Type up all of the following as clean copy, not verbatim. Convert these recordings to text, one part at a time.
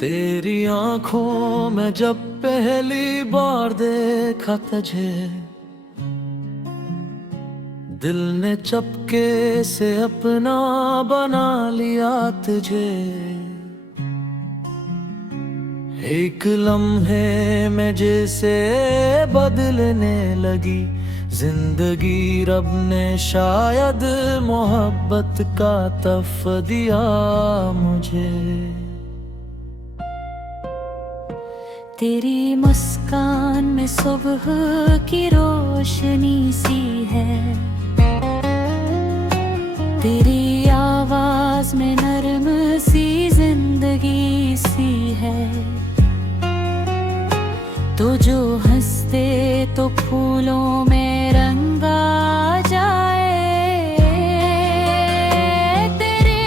तेरी आंखों में जब पहली बार देखा तुझे, दिल ने चपके से अपना बना लिया तुझे। एक लम्हे में जैसे बदलने लगी जिंदगी, रब ने शायद मोहब्बत का तोहफा दिया मुझे। तेरी मुस्कान में सुबह की रोशनी सी है, तेरी आवाज में नरम सी जिंदगी सी है। तो जो हंसते तो फूलों में रंग आ जाए, तेरे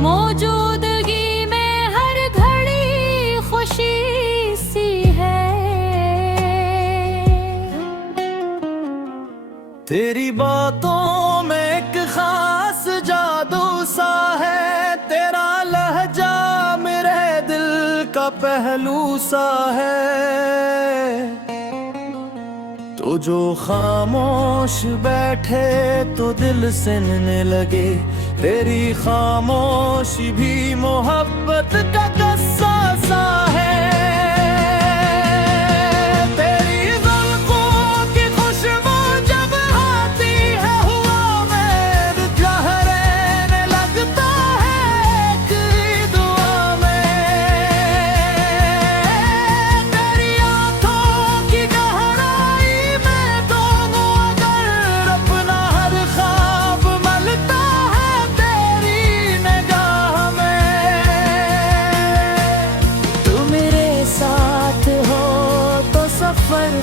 मौजूदगी में हर घड़ी खुशी सी है। तेरी बातों में एक खास जादू सा है, तेरा लहजा मेरे दिल का पहलू सा है। तो जो खामोश बैठे तो दिल सुनने लगे, तेरी खामोशी भी मोहब्बत का किस्सा सा है।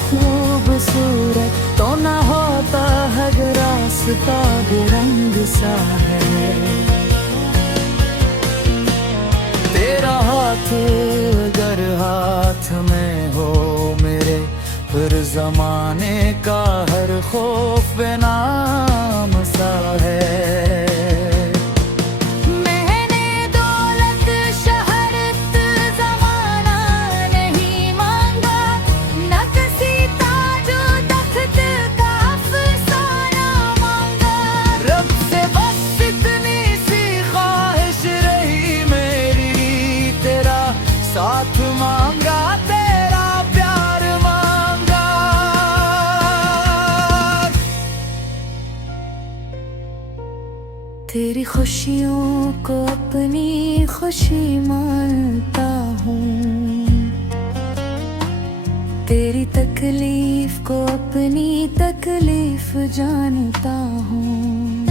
खूबसूरत तो ना होता हर रास्ता बेरंग सा है। तेरा हाथ अगर हाथ में हो मेरे, फिर जमाने का हर खौफ बेनाम सा है। साथ मांगा तेरा प्यार मांगा, तेरी खुशियों को अपनी खुशी मानता हूँ, तेरी तकलीफ को अपनी तकलीफ जानता हूँ।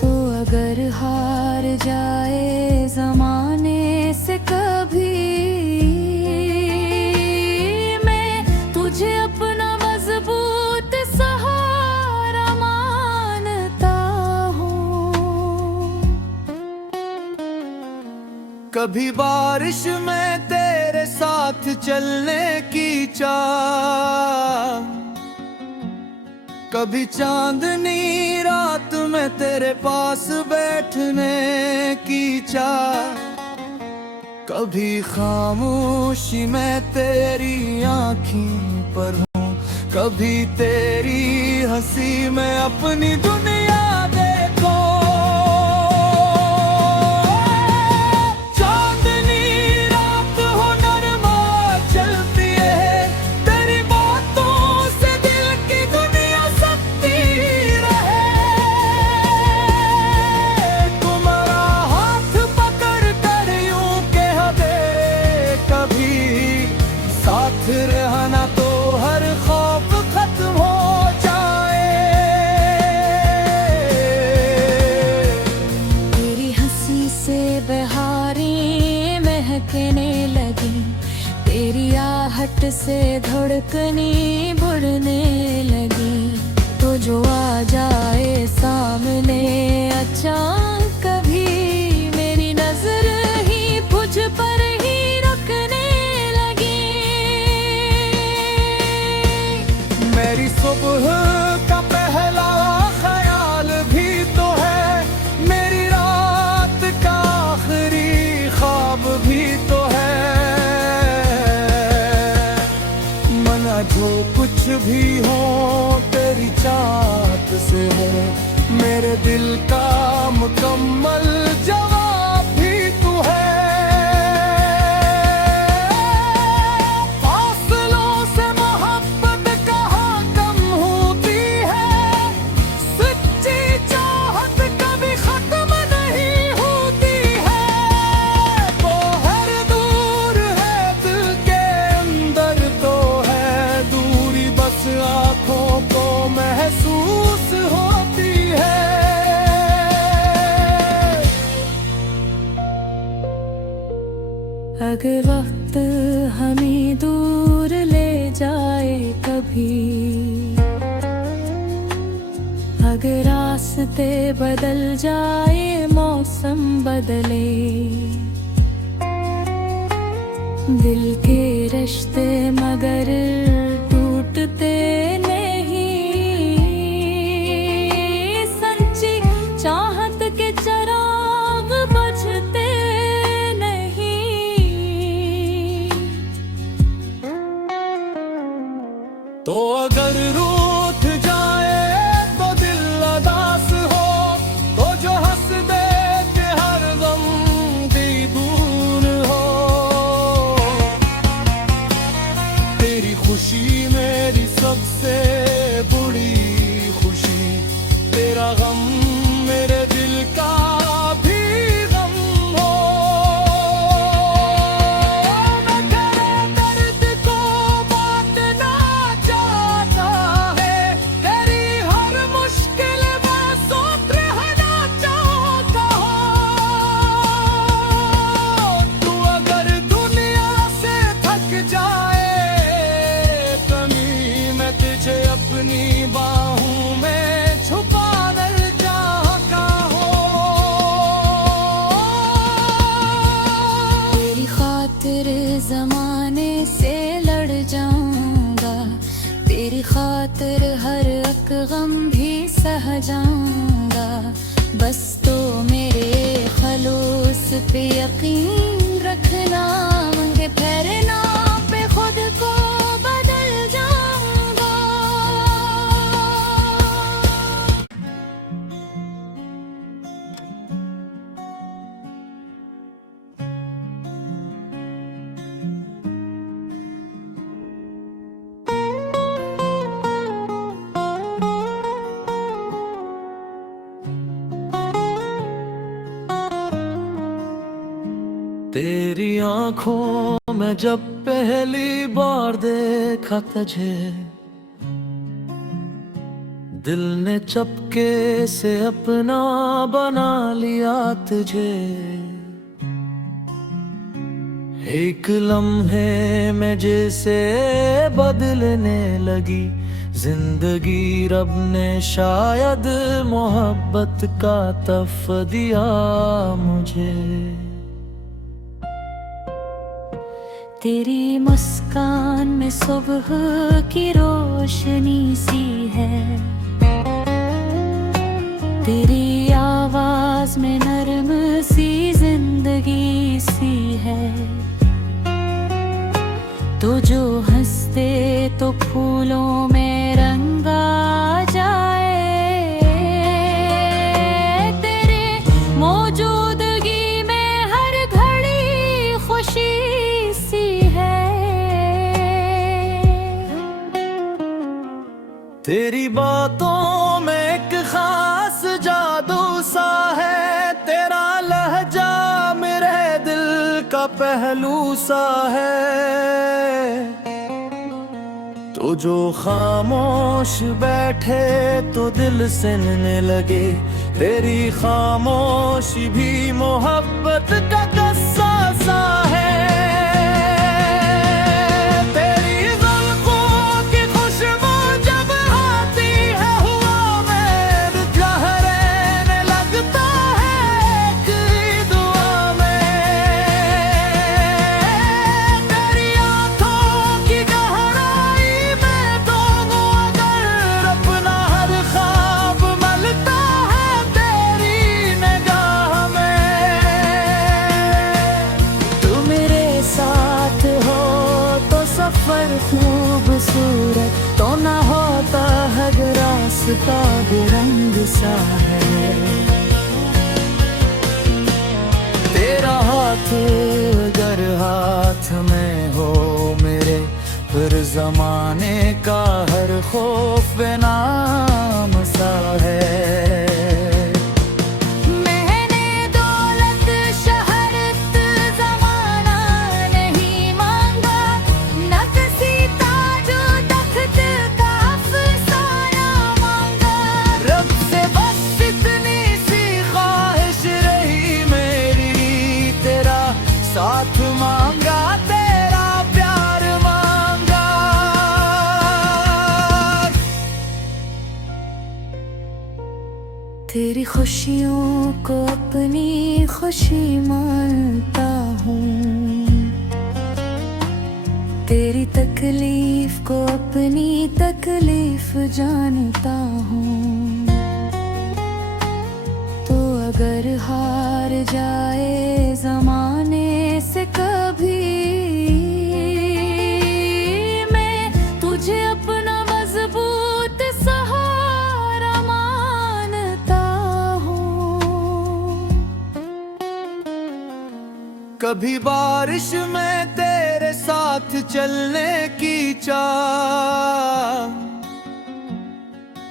तो अगर हार जाए ज़माने से कभी, मैं तुझे अपना मजबूत सहारा मानता हूँ। कभी बारिश में तेरे साथ चलने की चाह, कभी चांदनी रात में तेरे पास बैठने की चाह, कभी खामोशी में तेरी आँखों पर हूँ, कभी तेरी हंसी में अपनी दुनिया देखो। रहना तो हर खौफ खत्म हो जाए। भी हो तेरी चाहत से हो, मेरे दिल का मुकम्मल जवाब भी तू है। फासलों से मोहब्बत कहाँ कम होती है, सच्ची चाहत कभी खत्म नहीं होती है। वो हर दूर है दिल के अंदर तो है दूरी, बस आँखों को महसूस होती है। अगर वक्त हमें दूर ले जाए कभी, अगर रास्ते बदल जाए मौसम बदले, दिल के रिश्ते मगर टूटते नहीं, सच्ची चाहत के चिराग बुझते नहीं। तो अगर रूठ जाए तो दिल उदास हो, तो जो हंस दे के हर गम भी दूर हो। तेरी खुशी मेरी सबसे बड़ी खुशी, तेरा गम मेरे दिल का भी गम हो। मैं तेरे दर्द को बांटना चाहता है, तेरी हर मुश्किल में साथ रहना चाहता हूँ। तू अगर दुनिया से थक जाए कभी, मैं तुझे अपनी बाहों में छुपाना चाहता हूँ। तेरी खातिर जमाने से लड़ जाऊंगा, तेरी खातिर हर एक गम भी सह जाऊंगा। बस तो मेरे खलूस पे यकीन रखना, मंगे फेरना पे खुद को बदल जाऊंगा। तेरी आंखों में जब पहली बार देखा तुझे, दिल ने चपके से अपना बना लिया तुझे। एक लम्हे में जैसे बदलने लगी जिंदगी, रब ने शायद मोहब्बत का तोहफा दिया मुझे। तेरी मुस्कान में सुबह की रोशनी सी है, तेरी आवाज में नरम सी जिंदगी सी है। तो जो हंसते तो फूलों में रंग आ जाए, तेरे मौजूदगी में हर घड़ी खुशी सी है। तेरी बातों में एक खास जादू सा है, तेरा लहजा मेरे दिल का पहलू सा है। तो जो खामोश बैठे तो दिल सुनने लगे, तेरी खामोशी भी मोहब्बत का किस्सा सा है। का रंग सा है। तेरा हाथ अगर हाथ में हो मेरे, फिर जमाने का हर खौफ बेनाम सा है। साथ मांगा तेरा प्यार मांगा। तेरी खुशियों को अपनी खुशी मानता हूँ, तेरी तकलीफ को अपनी तकलीफ जानता हूँ। तो अगर हार जाए जमाने से कभी, मैं तुझे अपना मजबूत सहारा मानता हूँ। कभी बारिश में तेरे साथ चलने की चाह,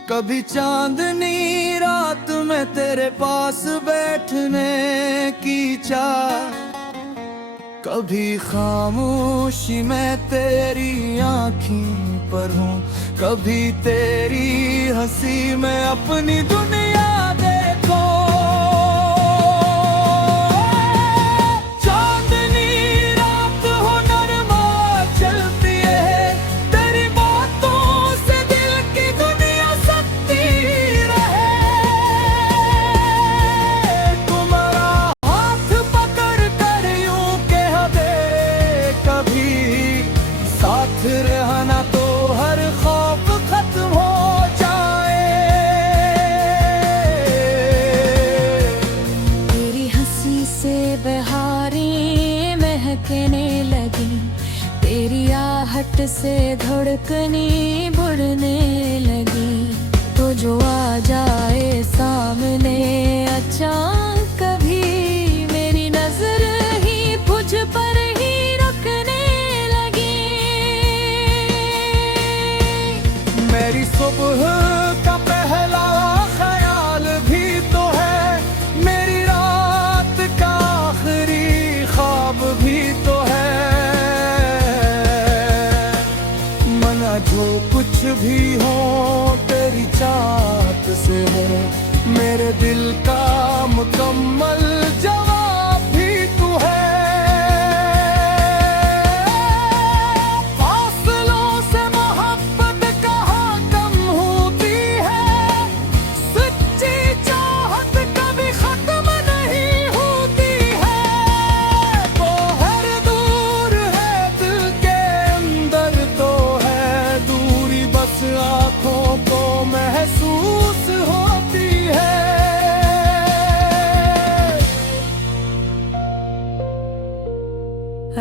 कभी चांदनी रात में तेरे पास बैठने की चाह, कभी खामोशी में तेरी आँखों पर हूँ, कभी तेरी हंसी में अपनी दुनिया देखो। चांदनी रात हो नरमा चलती है, तेरी बातों से दिल की दुनिया सकती रहे। तुम्हारा हाथ पकड़ कर यूं कह दे कभी, साथ रहना तो हर खौफ खत्म हो जाए। तेरी हंसी से बहारें महकने लगी, तेरी आहट से धड़कनें बढ़ने लगी। तो जो आ जाए सामने अचानक कभी, मेरी नजर ही तुझ पर ही रुकने लगी। मेरी सुबह का पहला ख्याल भी तो है, मेरी रात का आखिरी ख्वाब भी तो है। मना जो कुछ भी हो तेरी चाहत से हो, मेरे दिल का मुकम्मल जवाब भी तू है। फासलों से मोहब्बत कहाँ कम होती है, सच्ची चाहत कभी खत्म नहीं होती है। वो हर दूर है दिल के अंदर तो है दूरी, बस आँखों को महसूस होती है।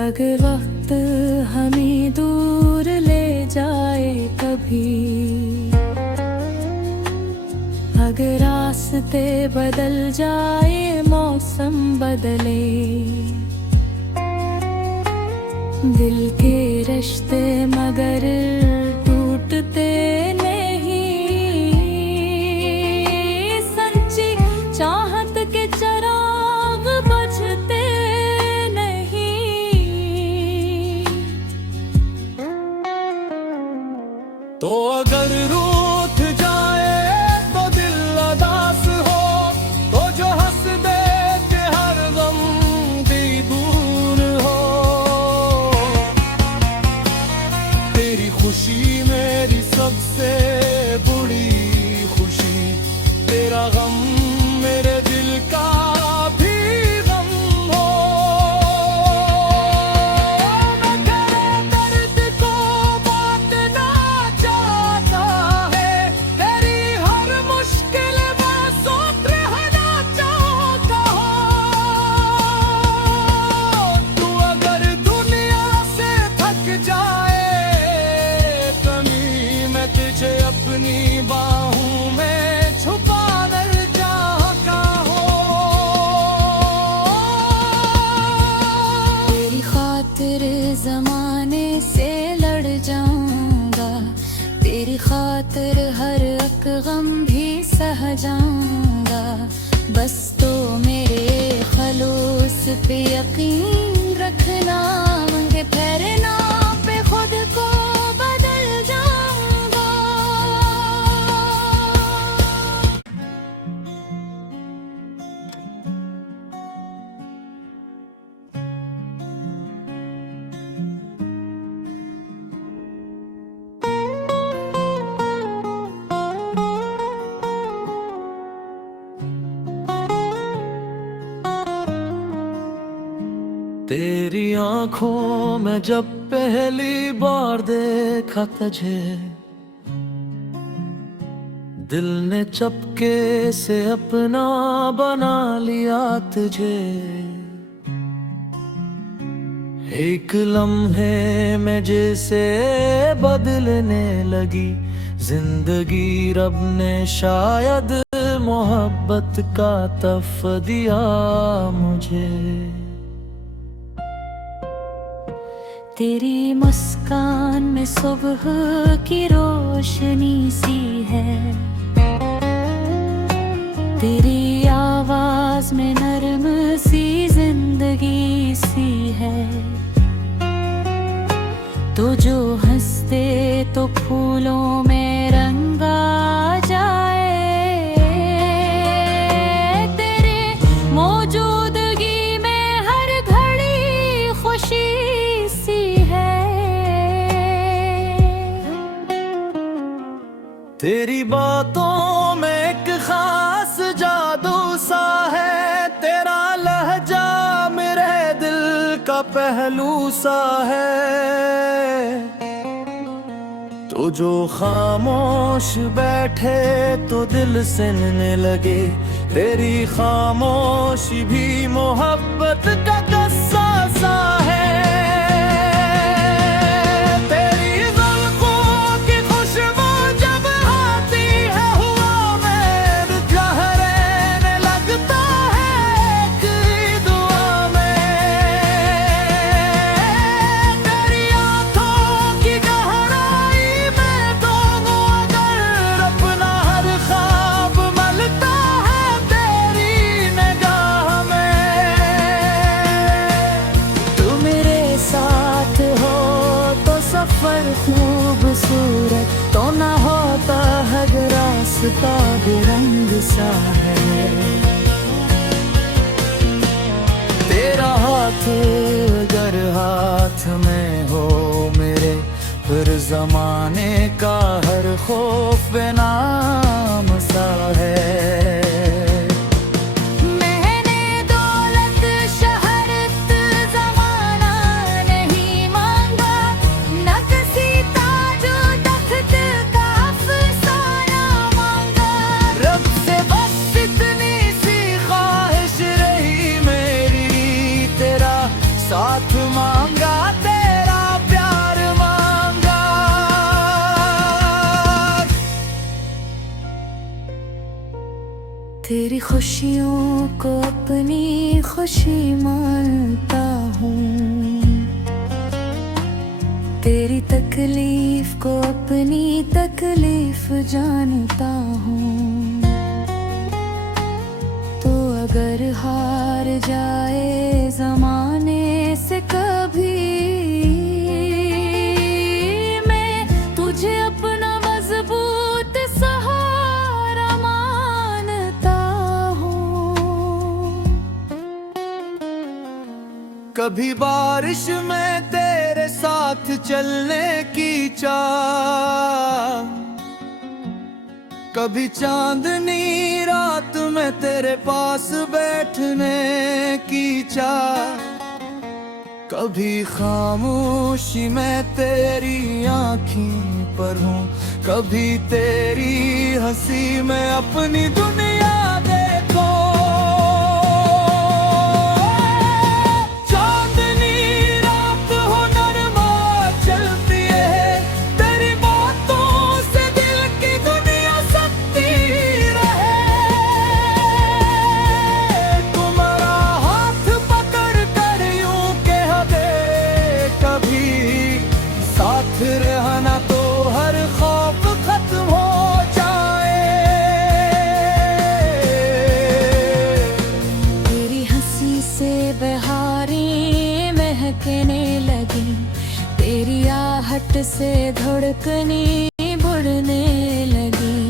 अगर वक्त हमें दूर ले जाए कभी, अगर रास्ते बदल जाए मौसम बदले, दिल के रिश्ते मगर टूटते नहीं। सच्ची चाहत के चिराग बुझते नहीं। तो अगर रूठ जाए तो दिल उदास हो, तो जो हंस दे के हर गम भी दूर हो। तेरी खुशी मेरी सबसे बड़ी खुशी, तेरा गम मेरे दिल का भी गम हो। मैं तेरे दर्द को बांटना चाहता है, तेरी हर मुश्किल में साथ रहना चाहता हूँ। तू अगर दुनिया से थक जाए कभी, मैं तुझे अपनी बाहों में जाऊंगा। बस तो मेरे खलूस पे यकीन रखना, मंगे फेरना पे खुद को बदल जाऊंगा। तेरी आंखों में जब पहली बार देखा तुझे, दिल ने चपके से अपना बना लिया तुझे। एक लम्हे में जैसे बदलने लगी जिंदगी, रब ने शायद मोहब्बत का तोहफा दिया मुझे। तेरी मुस्कान में सुबह की रोशनी सी है, तेरी आवाज में नरम सी जिंदगी सी है। तो जो हंसते तो फूलों में रंग आ जाए, तेरे मौजूदगी में हर घड़ी खुशी सी है। तेरी बातों में एक खास जादू सा है, तेरा लहजा मेरे दिल का पहलू सा है। तो जो खामोश बैठे तो दिल सुनने लगे, तेरी खामोशी भी मोहब्बत का किस्सा सा है। सफर खूबसूरत तो ना होता है, रास्ता बेरंग सा है। तेरा हाथ अगर हाथ में हो मेरे, फिर जमाने का हर खौफ बेनाम सा है। साथ मांगा तेरा प्यार मांगा, तेरी खुशियों को अपनी खुशी मानता हूँ, तेरी तकलीफ को अपनी तकलीफ जानता हूँ। तो अगर हार जाए ज़माने से कभी, मैं तुझे अपना मजबूत सहारा मानता हूँ। कभी बारिश में तेरे साथ चलने की चाह, कभी चांदनी रात में तेरे पास बैठने की चाह, कभी खामोशी में तेरी आँखों पर हूँ, कभी तेरी हंसी में अपनी दुनिया देखो। रहना तो हर खौफ खत्म हो जाए। से धड़कनी बढ़ने लगी।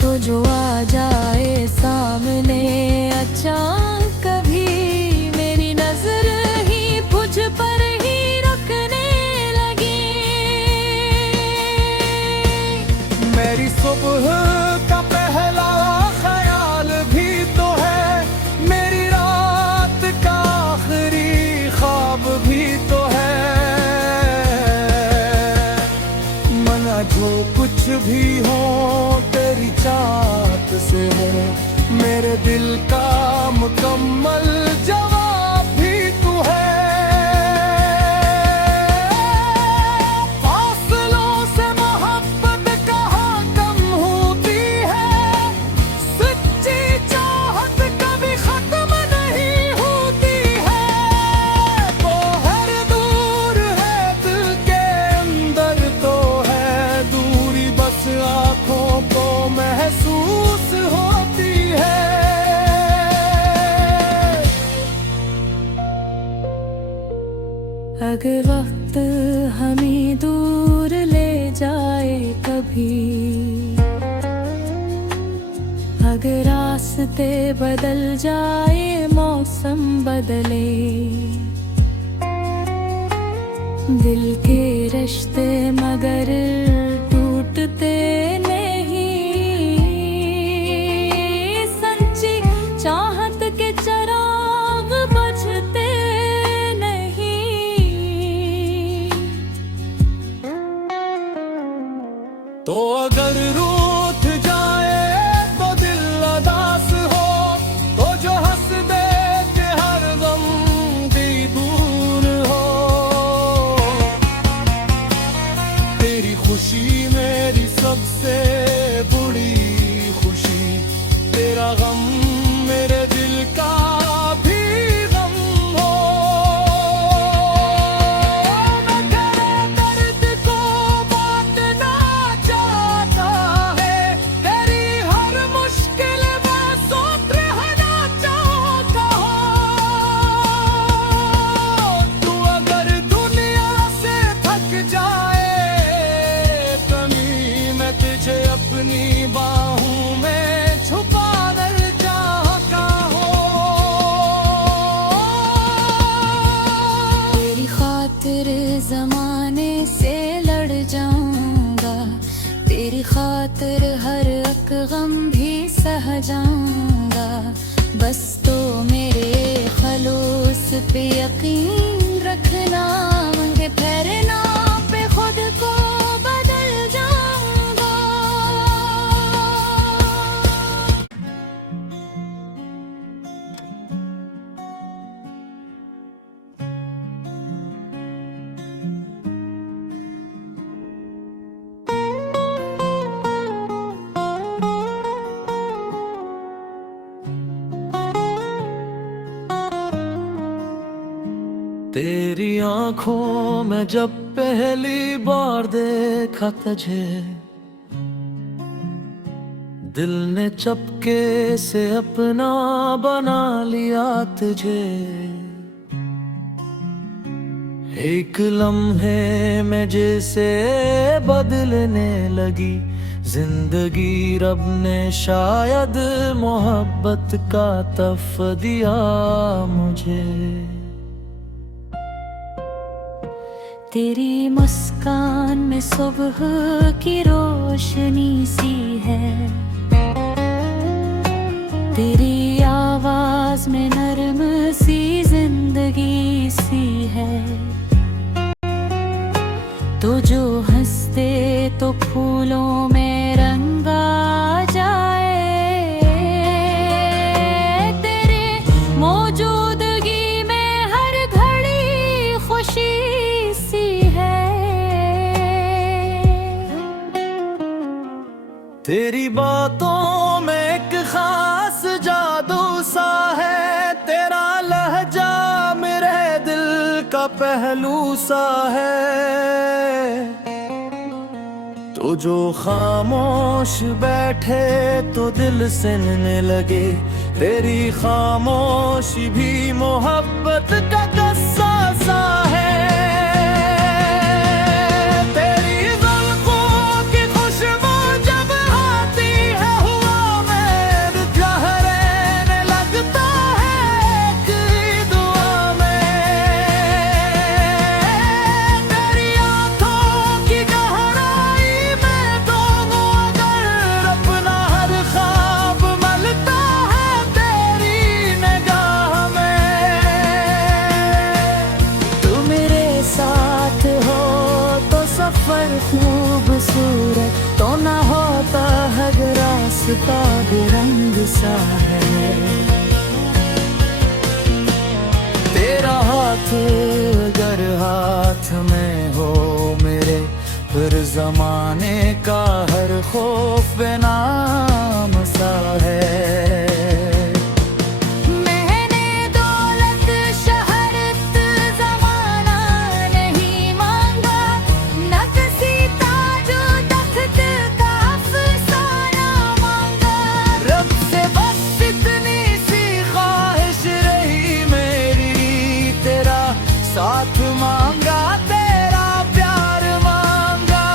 तो जो आ जाए सामने अचानक कभी, मेरी नजर ही मुझ पर ही रुकने लगी। मेरी सुबह का पहला ख्याल भी तो है, मेरी रात का आखिरी ख्वाब भी तो है। मना जो कुछ भी हो तेरी चाहत से हो, मेरे दिल का मुकम्मल जवाब भी तू है। फासलों से मोहब्बत कहाँ कम होती है, सच्ची चाहत कभी खत्म नहीं होती है। वो हर दूर है दिल के अंदर तो है दूरी, बस आँखों को महसूस होती है। अगर वक्त हमें दूर ले जाए कभी, अगर रास्ते बदल जाए मौसम बदले, दिल के रिश्ते मगर टूटते नहीं, सच्ची चाहत के चिराग बुझते नहीं। तो अगर रूठ जाए तो दिल उदास हो, तो जो हंस दे के हर गम भी दूर हो। तेरी खुशी मेरी सबसे बड़ी खुशी, तेरा गम मेरे दिल का भी गम हो। मैं तेरे दर्द को बांटना चाहता है, तेरी हर मुश्किल में साथ रहना चाहता हूँ। तू अगर दुनिया से थक जाए कभी, मैं तुझे अपनी बाहों में छुपा कर चाहता हूँ। तेरी खातिर जमाने से लड़ जाऊंगा, तेरी खातिर हर एक गम भी सह जाऊंगा। बस तो मेरे खलूस पे यकीन रखना, मंगे फेरना पे खुद को बदल जाऊंगा। तेरी आंखों में जब पहली बार देखा तुझे, दिल ने चपके से अपना बना लिया तुझे। एक लम्हे में जैसे बदलने लगी जिंदगी, रब ने शायद मोहब्बत का तोहफा दिया मुझे। तेरी मुस्कान में सुबह की रोशनी सी है, तेरी आवाज में नरम सी जिंदगी सी है। तो जो हंसते तो फूलों में रंग आ जाए, तेरे मौजूदगी में हर घड़ी खुशी सी है। तेरी बातों में एक खास जादू सा है, तेरा लहजा मेरे दिल का पहलू सा है। तो जो खामोश बैठे तो दिल सुनने लगे, तेरी खामोशी भी मोहब्बत का किस्सा सा है। तेरी अगर हाथ में हो मेरे, फिर जमाने का हर खौफ बेनाम सा है। साथ मांगा तेरा प्यार मांगा।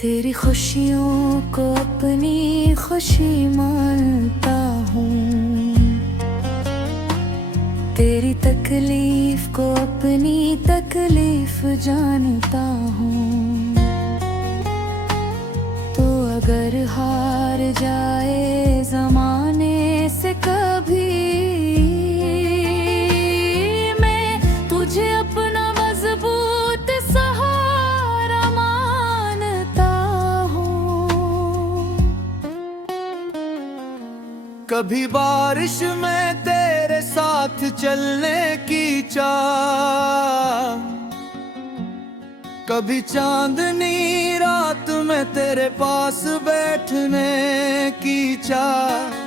तेरी खुशियों को अपनी खुशी मानता हूँ, तेरी तकलीफ को अपनी तकलीफ जानता हूँ। तो अगर हार जाए ज़माने से कभी, मैं तुझे अपना मजबूत सहारा मानता हूँ। कभी बारिश में तेरे साथ चलने की चाह, कभी चांदनी रात में तेरे पास बैठने की चाह,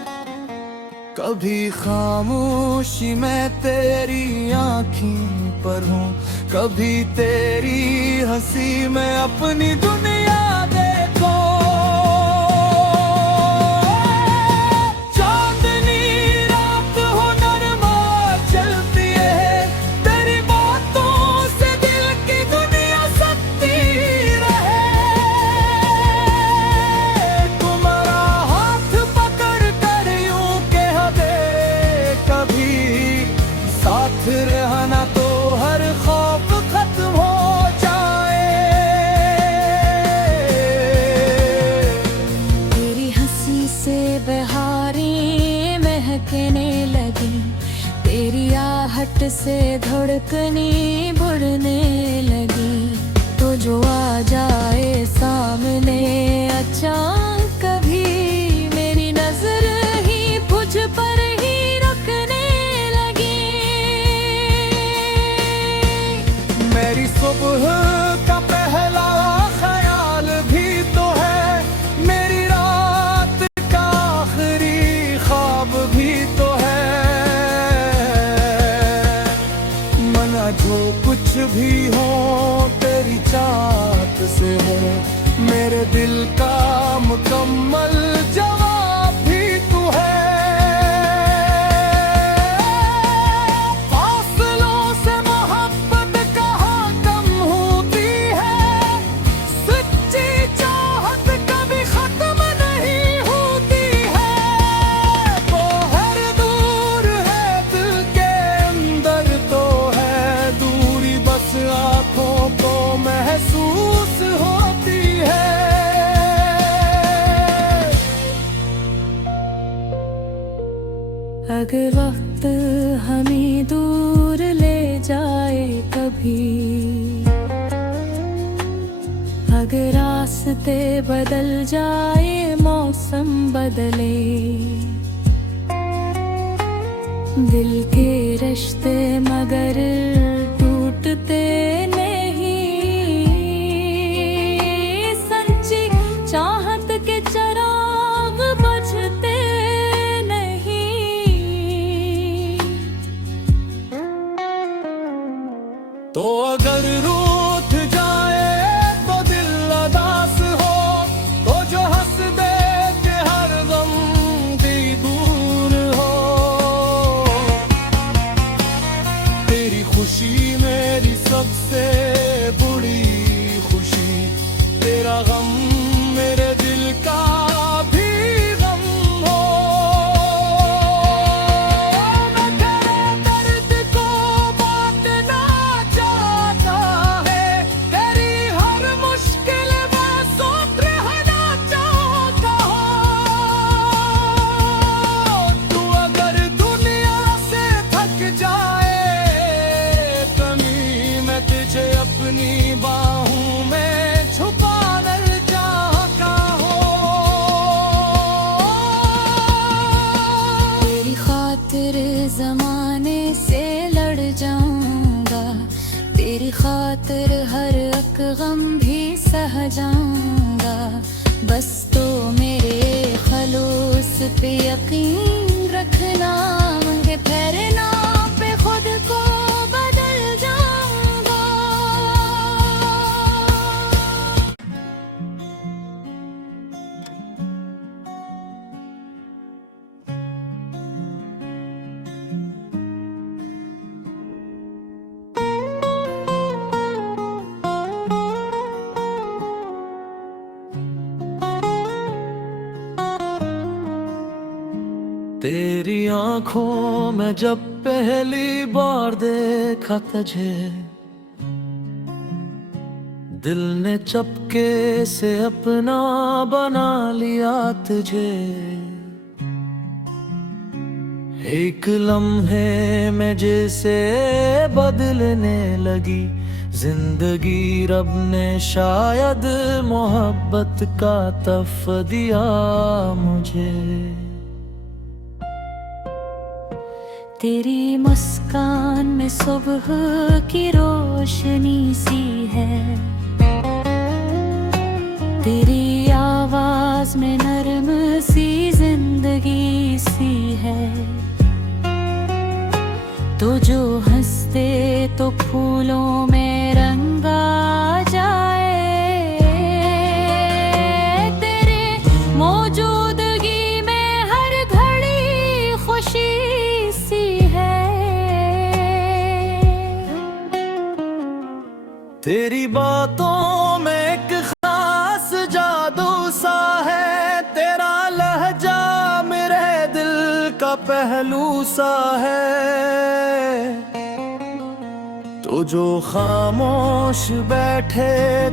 कभी खामोशी में तेरी आँखों पर हूँ, कभी तेरी हंसी में अपनी दुनिया देखो। चांदनी रात हो नरमा चलती है, तेरी बातों से दिल की दुनिया सकती रहे। तुम्हारा हाथ पकड़ कर यूं कह दे कभी, साथ रहना तो हर खौफ खत्म हो जाए। तेरी हंसी से बहारें महकने लगी, तेरी आहट से धड़कनें बढ़ने लगी। तो जो आ जाए सामने अचानक कभी, मेरी नजर ही तुझ पर ही रुकने लगी। मेरी सुबह का पहला ख्याल भी तो है, मेरी रात का आखिरी ख्वाब भी तो है। मना जो कुछ भी हो तेरी चाहत से हो, मेरे दिल का मुकम्मल जवाब भी तू है। फासलों से मोहब्बत कहाँ कम होती है, सच्ची चाहत कभी खत्म नहीं होती है। वो हर दूर है दिल के अंदर तो है, दूरी बस आँखों को महसूस होती है। अगर वक्त हमें दूर ले जाए कभी, अगर रास्ते बदल जाए मौसम बदले, दिल के रिश्ते मगर टूटते नहीं, सच्ची चाहत के चिराग बुझते नहीं। तो अगर रूठ जाए तो दिल अदास हो, तो जो हंस दे के हर गम भी दूर हो। तेरी खुशी मेरी सबसे गम भी सह जाऊंगा, बस तो मेरे खलूस पे यकीन रखना, के फेरना पे खुद को बदल जाऊंगा। तेरी आंखों में जब पहली बार देखा तुझे, दिल ने चपके से अपना बना लिया तुझे। एक लम्हे में जैसे बदलने लगी जिंदगी, रब ने शायद मोहब्बत का तोहफा दिया मुझे। तेरी मुस्कान में सुबह की रोशनी सी है, तेरी आवाज में नरम सी जिंदगी सी है। तो जो हंसते तो फूलों में रंग आ जाए, तेरे मौजूदगी में हर घड़ी खुशी सी है। तेरी बातों में एक खास जादू सा है, तेरा लहजा मेरे दिल का पहलू सा है। तो जो खामोश बैठे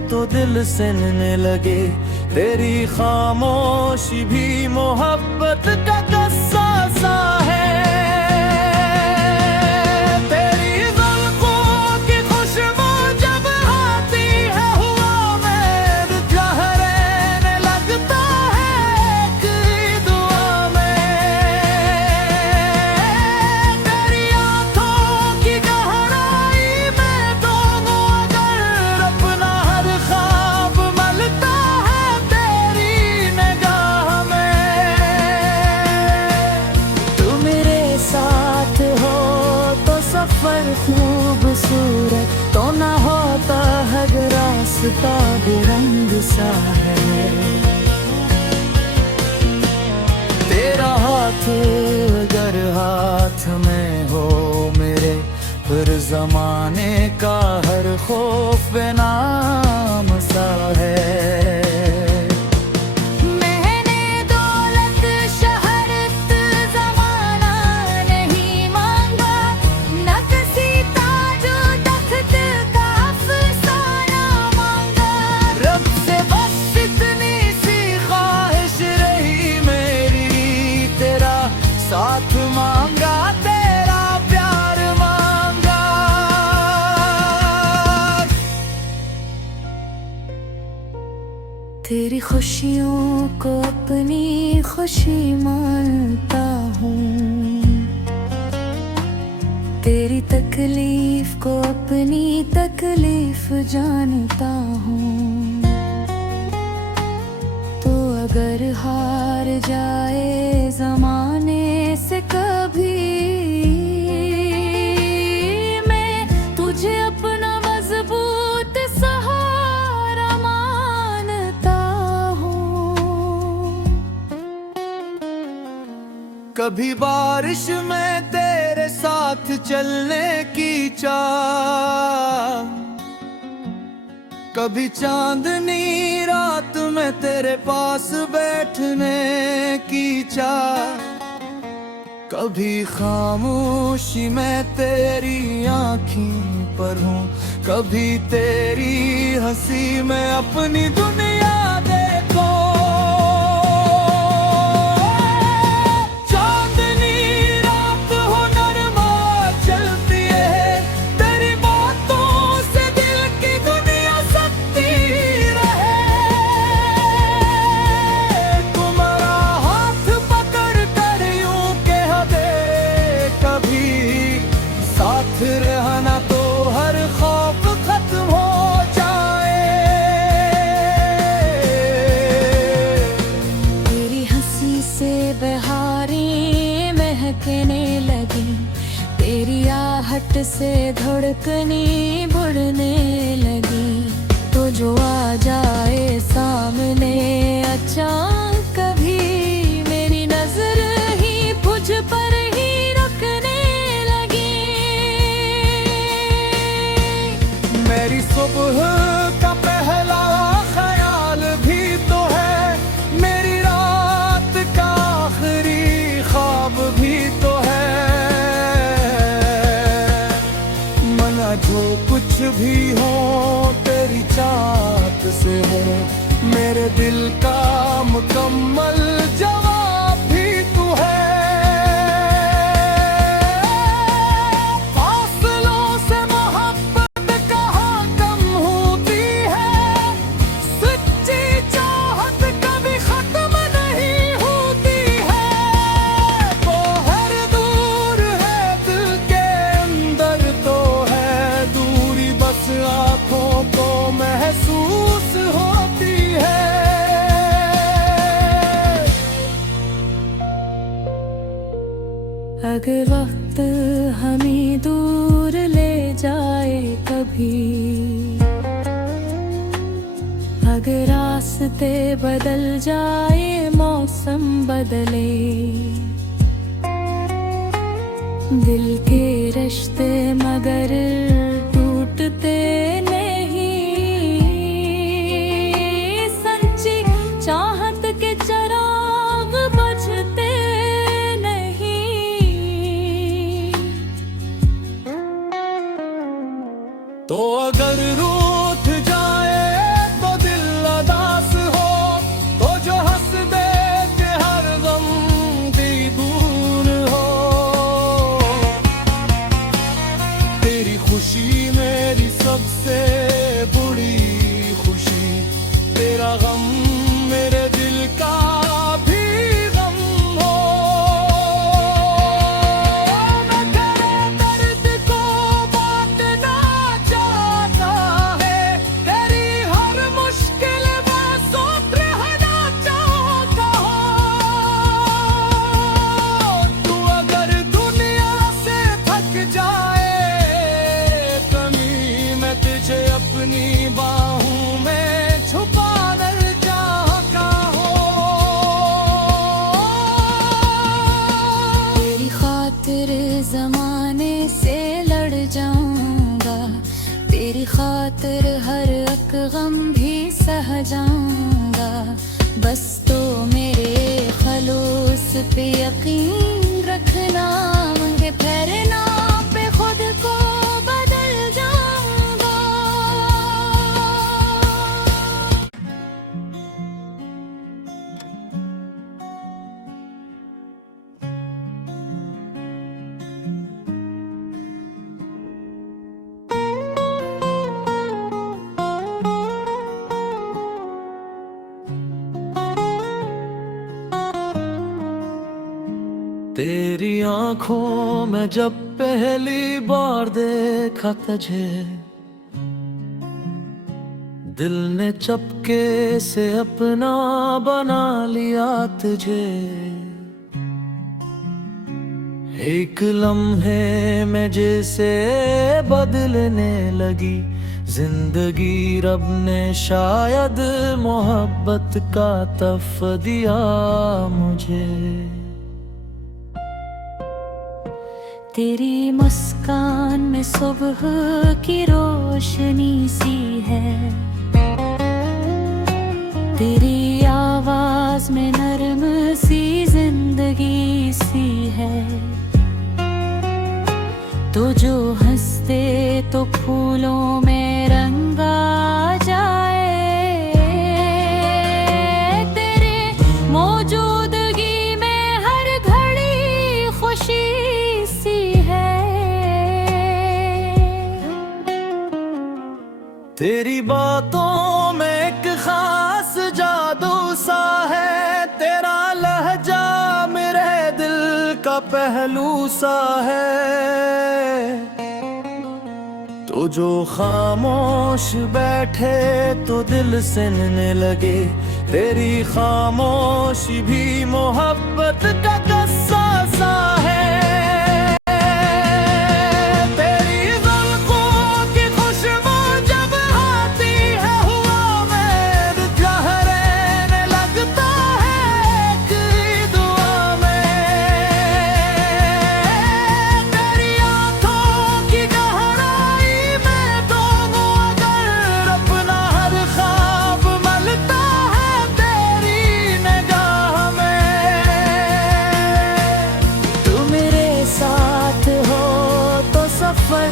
तो दिल सुनने लगे, तेरी खामोशी भी मोहब्बत का किस्सा सा है। खूबसूरत तो न होता हर रास्ता बेरंग सा है। तेरा हाथ अगर हाथ में हो मेरे, फिर जमाने का हर खौफ बेनाम सा है। साथ मांगा तेरा प्यार मांगा, तेरी खुशियों को अपनी खुशी मानता हूँ, तेरी तकलीफ को अपनी तकलीफ जानता हूँ। तो अगर हार जाए जमाने से कभी, मैं तुझे अपना मजबूत सहारा मानता हूँ। कभी बारिश में तेरे साथ चलने की चाह, कभी चांदनी रात में तेरे पास बैठने की चाह, कभी खामोशी में तेरी आँखों पर हूँ, कभी तेरी हंसी में अपनी दुनिया देखो। रहना तो हर खौफ खत्म हो जाए। झट से धड़कनी बढ़ने लगी। तो जो आ जाए सामने अचानक कभी, मेरी नजर ही मुझ पर ही रुकने लगी। मेरी सुबह का पहला ख्याल भी तो है, मेरी रात का आखिरी ख्वाब भी तो है। मना जो कुछ भी हो तेरी चाहत से हो, मेरे दिल का मुकम्मल जवाब भी तू है। फासलों से मोहब्बत कहाँ कम होती है, सच्ची चाहत कभी खत्म नहीं होती है। वो हर दूर है दिल के अंदर तो है दूरी, बस आँखों को महसूस होती है। अगर वक्त हमें दूर ले जाए कभी, अगर रास्ते बदल जाए मौसम बदले, दिल के रिश्ते मगर टूटते नहीं। सच्ची चाहत के चिराग बुझते नहीं। तो अगर रूठ जाए तो दिल अदास हो, तो जो हंस दे के हर गम भी दूर हो। तेरी खुशी मेरी सबसे बड़ी खुशी, तेरा गम मेरे दिल का भी गम हो। मैं तेरे दर्द को बांटना चाहता है, तेरी हर मुश्किल में साथ रहना चाहता हूँ। तू अगर दुनिया से थक जाए कभी, मैं तुझे अपनी बाहों में छुपाना चाहता हूँ। तेरी खातिर जमाने से लड़ जाऊंगा, तेरी खातिर हर एक गम भी सह जाऊंगा। बस तो मेरे खलूस पे यकीन रखना, मंगे फेरना पे खुद को बदल जाऊंगा। तेरी आंखों में जब पहली बार देखा तुझे, दिल ने चपके से अपना बना लिया तुझे। एक लम्हे में जैसे बदलने लगी जिंदगी, रब ने शायद मोहब्बत का तोहफा दिया मुझे। तेरी मुस्कान में सुबह की रोशनी सी है, तेरी आवाज में नरम सी जिंदगी सी है। तो जो हंसते तो फूलों में रंग आ जाए, तेरे मौजूदगी में हर घड़ी खुशी सी है। तेरी बातों में एक खास जादू सा है, तेरा लहजा मेरे दिल का पहलू सा है। तो जो खामोश बैठे तो दिल सुनने लगे, तेरी खामोशी भी मोहब्बत का किस्सा सा है। तेरी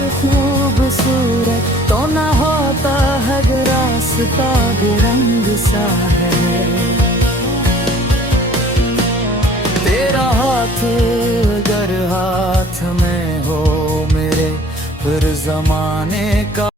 और खूबसूरत तो ना होता हर रास्ता बेरंग सा है। तेरा हाथ अगर हाथ में हो मेरे, फिर जमाने का